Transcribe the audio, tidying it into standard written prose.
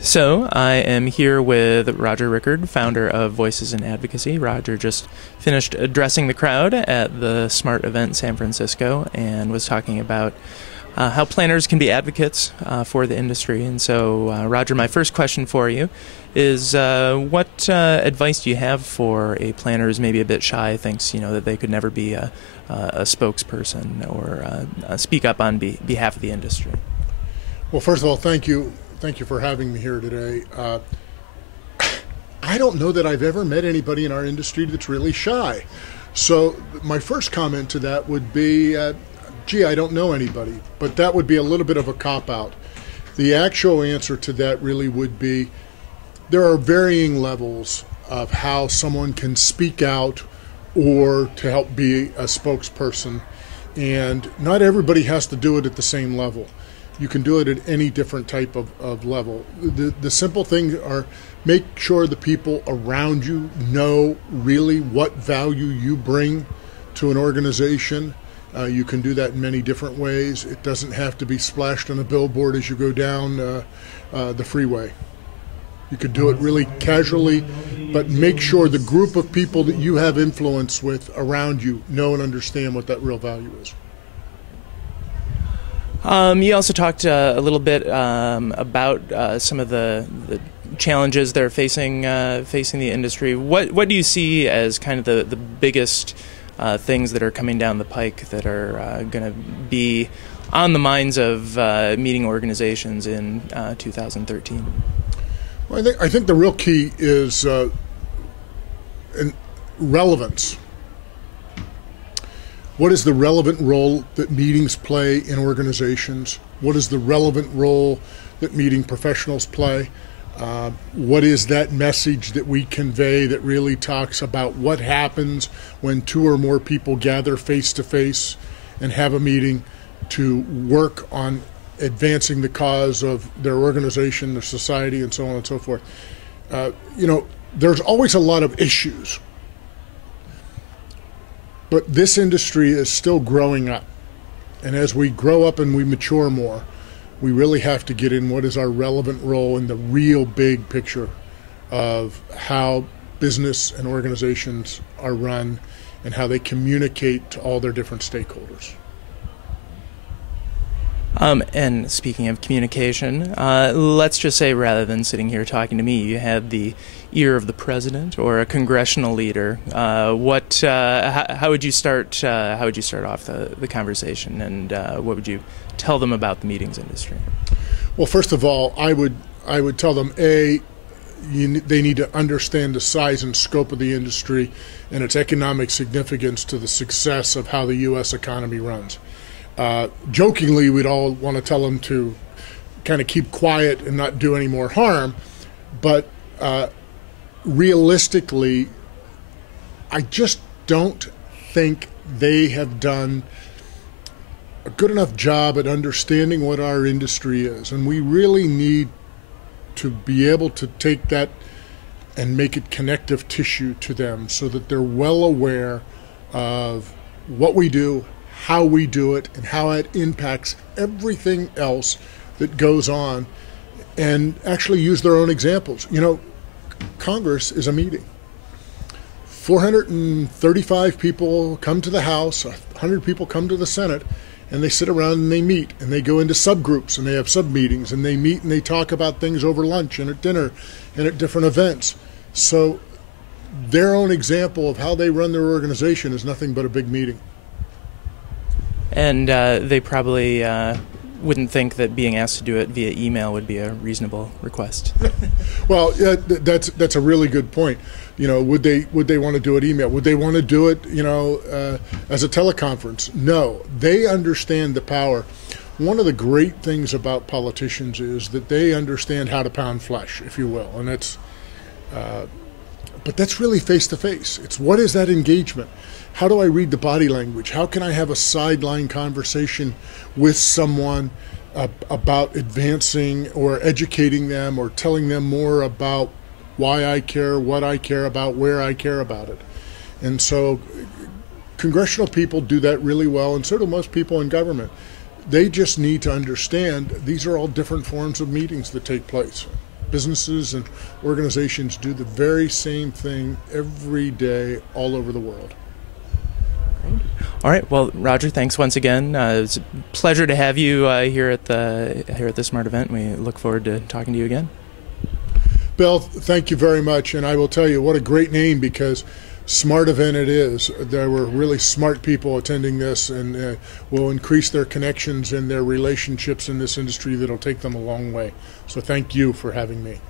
So, I am here with Roger Rickard, founder of Voices in Advocacy. Roger just finished addressing the crowd at the SMART event in San Francisco and was talking about how planners can be advocates for the industry. And so, Roger, my first question for you is what advice do you have for a planner who's maybe a bit shy, thinks that they could never be a spokesperson or speak up on behalf of the industry? Well, first of all, thank you. Thank you for having me here today. I don't know that I've ever met anybody in our industry that's really shy. So my first comment to that would be, gee, I don't know anybody. But that would be a little bit of a cop-out. The actual answer to that really would be, there are varying levels of how someone can speak out or to help be a spokesperson. And not everybody has to do it at the same level. You can do it at any different type of level. The simple things are, make sure the people around you know really what value you bring to an organization. You can do that in many different ways. It doesn't have to be splashed on a billboard as you go down the freeway. You could do it really casually, but make sure the group of people that you have influence with around you know and understand what that real value is. You also talked a little bit about some of the challenges that are facing the industry. What do you see as kind of the biggest things that are coming down the pike that are going to be on the minds of meeting organizations in 2013? Well, I think the real key is relevance. What is the relevant role that meetings play in organizations? What is the relevant role that meeting professionals play? What is that message that we convey that really talks about what happens when two or more people gather face to face and have a meeting to work on advancing the cause of their organization, their society, and so on and so forth? There's always a lot of issues. But this industry is still growing up. And as we grow up and we mature more, we really have to get in what is our relevant role in the real big picture of how business and organizations are run and how they communicate to all their different stakeholders. And speaking of communication, let's just say rather than sitting here talking to me, you had the ear of the president or a congressional leader. How would you start? How would you start off the conversation, and what would you tell them about the meetings industry? Well, first of all, I would tell them they need to understand the size and scope of the industry and its economic significance to the success of how the U.S. economy runs. Jokingly, we'd all want to tell them to kind of keep quiet and not do any more harm, but realistically, I just don't think they have done a good enough job at understanding what our industry is, and we really need to be able to take that and make it connective tissue to them so that they're well aware of what we do, how we do it, and how it impacts everything else that goes on, and actually use their own examples. Congress is a meeting. 435 people come to the House, 100 people come to the Senate, and they sit around and they meet, and they go into subgroups, and they have sub-meetings, and they meet and they talk about things over lunch and at dinner and at different events. So their own example of how they run their organization is nothing but a big meeting. And they probably wouldn't think that being asked to do it via email would be a reasonable request. Well, that's a really good point. Would they want to do it email? Would they want to do it, as a teleconference? No, they understand the power. One of the great things about politicians is that they understand how to pound flesh, if you will, and but that's really face to face. It's what is that engagement? How do I read the body language? How can I have a sideline conversation with someone about advancing or educating them or telling them more about why I care, what I care about, where I care about it? And so congressional people do that really well, and so do most people in government. They just need to understand these are all different forms of meetings that take place. businesses and organizations do the very same thing every day all over the world. All right. Well, Roger, thanks once again. It's a pleasure to have you here at the Smart event. We look forward to talking to you again. Bill, thank you very much. And I will tell you, what a great name, because Smart event it is. There were really smart people attending this, and will increase their connections and their relationships in this industry that'll take them a long way. So thank you for having me.